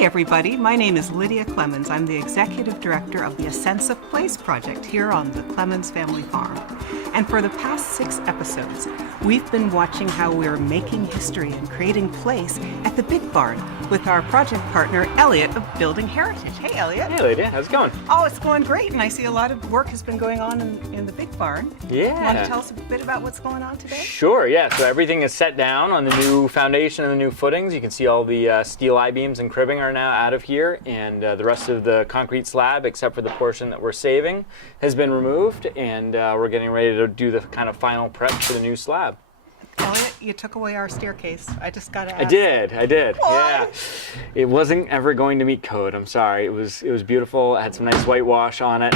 Hi everybody, my name is Lydia Clemmons. I'm the Executive Director of the A Sense of Place project here on the Clemmons family farm. And for the past 6 episodes, we've been watching how we're making history and creating place at the Big Barn with our project partner, Elliot of Building Heritage. Hey Elliot. Hey Lydia, how's it going? Oh, it's going great, and I see a lot of work has been going on in the Big Barn. Yeah. You want to tell us a bit about what's going on today? Sure, yeah. So everything is set down on the new foundation and the new footings. You can see all the steel I-beams and cribbing are now out of here, and the rest of the concrete slab, except for the portion that we're saving, has been removed, and we're getting ready to do the kind of final prep for the new slab. Elliot, you took away our staircase. I just got to ask. I did. Why? Yeah. It wasn't ever going to meet code. I'm sorry. It was beautiful. It had some nice whitewash on it.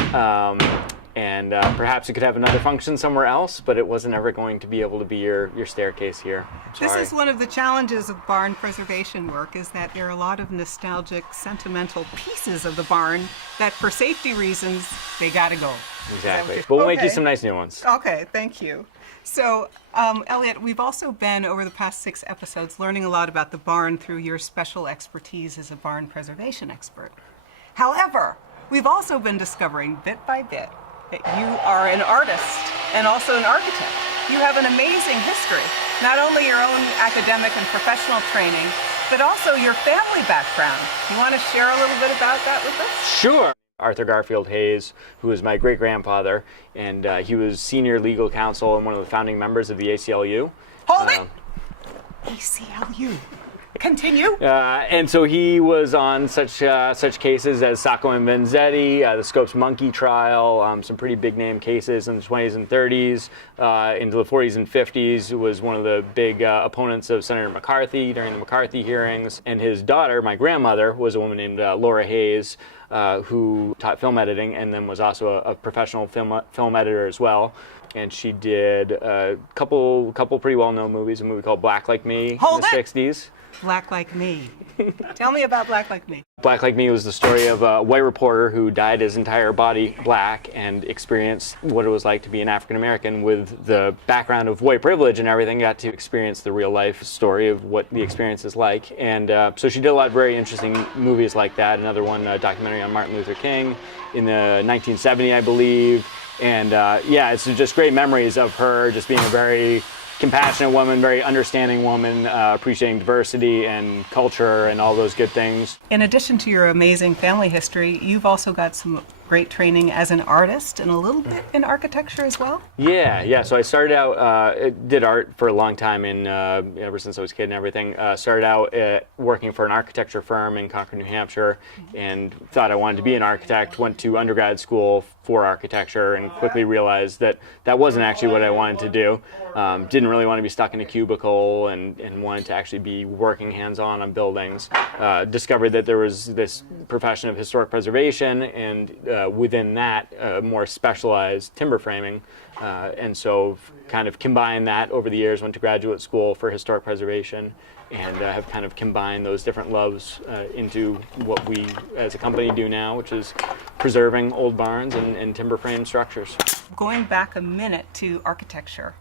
And perhaps it could have another function somewhere else, but it wasn't ever going to be able to be your staircase here. This is one of the challenges of barn preservation work, is that there are a lot of nostalgic, sentimental pieces of the barn that for safety reasons, they gotta go. Exactly. But we'll make you some nice new ones. Okay, thank you. So, Elliot, we've also been, over the past 6 episodes, learning a lot about the barn through your special expertise as a barn preservation expert. However, we've also been discovering bit by bit that you are an artist and also an architect. You have an amazing history, not only your own academic and professional training, but also your family background. You want to share a little bit about that with us? Sure. Arthur Garfield Hayes, who was my great-grandfather, and he was senior legal counsel and one of the founding members of the ACLU. Hold it! ACLU. Continue. And so he was on such cases as Sacco and Vanzetti, the Scopes Monkey trial, some pretty big name cases in the 20s and 30s, into the 40s and 50s. He was one of the big opponents of Senator McCarthy during the McCarthy hearings. And his daughter, my grandmother, was a woman named Laura Hayes, who taught film editing and then was also a professional film editor as well. And she did a couple pretty well-known movies, a movie called Black Like Me in the 60s. Black Like Me. Tell me about Black Like Me. Black Like Me was the story of a white reporter who dyed his entire body black and experienced what it was like to be an African American with the background of white privilege and everything, got to experience the real life story of what the experience is like. And so she did a lot of very interesting movies like that. Another one, a documentary on Martin Luther King in the 1970, I believe. And yeah, it's just great memories of her just being a very compassionate woman, very understanding woman, appreciating diversity and culture and all those good things. In addition to your amazing family history, you've also got some great training as an artist and a little bit in architecture as well? Yeah. So I started out, did art for a long time ever since I was a kid and everything. Started out working for an architecture firm in Concord, New Hampshire, and thought I wanted to be an architect. Went to undergrad school for architecture and quickly realized that that wasn't actually what I wanted to do. Didn't really want to be stuck in a cubicle and wanted to actually be working hands-on on buildings. Discovered that there was this profession of historic preservation, and within that, more specialized timber framing. And so kind of combined that over the years, went to graduate school for historic preservation, and have kind of combined those different loves into what we as a company do now, which is preserving old barns and timber frame structures. Going back a minute to architecture,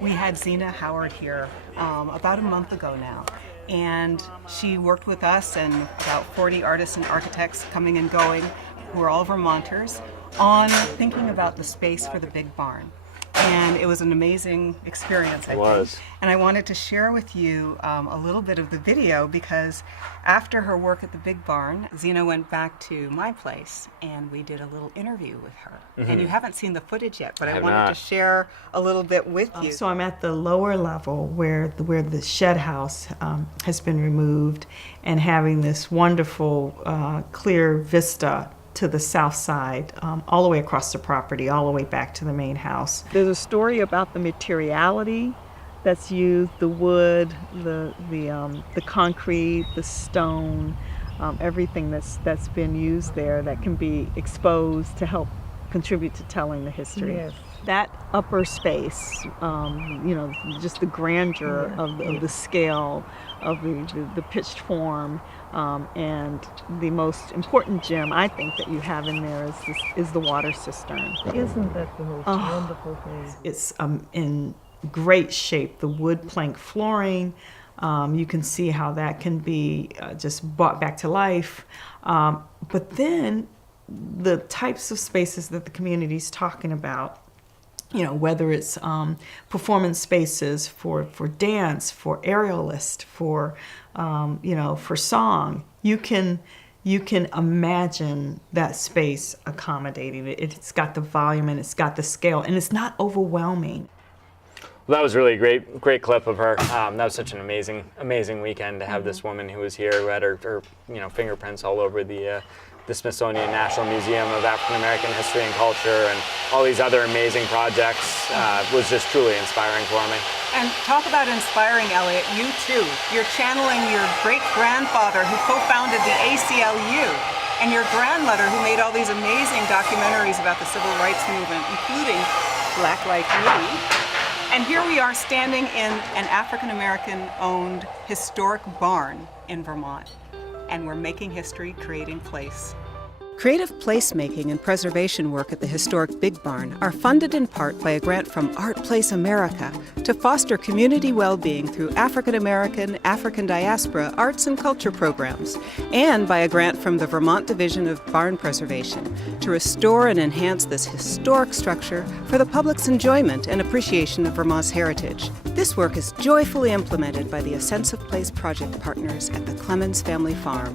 we had Zena Howard here about a month ago now. And she worked with us and about 40 artists and architects coming and going, who are all Vermonters, on thinking about the space for the Big Barn. And it was an amazing experience, I think. And I wanted to share with you a little bit of the video, because after her work at the Big Barn, Zena went back to my place and we did a little interview with her. And you haven't seen the footage yet, but I wanted to share a little bit with you. So I'm at the lower level where the shed house has been removed, and having this wonderful clear vista to the south side, all the way across the property, all the way back to the main house. There's a story about the materiality that's used, the wood, the concrete, the stone, everything that's been used there that can be exposed to help contribute to telling the history. Yes. That upper space, just the grandeur of the scale of the pitched form, and the most important gem I think that you have in there is the water cistern. Isn't that the most wonderful thing? It's in great shape. The wood plank flooring, You can see how that can be just brought back to life. But then the types of spaces that the community is talking about, whether it's performance spaces for dance, for aerialist, for for song, you can imagine that space accommodating it. It's got the volume and it's got the scale, and it's not overwhelming. Well, that was really a great clip of her. That was such an amazing weekend to have this woman who was here, who had her fingerprints all over the Smithsonian National Museum of African American History and Culture, and all these other amazing projects. Was just truly inspiring for me. And talk about inspiring, Elliot. You too. You're channeling your great-grandfather who co-founded the ACLU, and your grandmother who made all these amazing documentaries about the civil rights movement, including Black Like Me. And here we are standing in an African American owned historic barn in Vermont. And we're making history, creating place. Creative placemaking and preservation work at the historic Big Barn are funded in part by a grant from Art Place America to foster community well-being through African American, African diaspora arts and culture programs, and by a grant from the Vermont Division of Barn Preservation to restore and enhance this historic structure for the public's enjoyment and appreciation of Vermont's heritage. This work is joyfully implemented by the A Sense of Place project partners at the Clemmons family farm.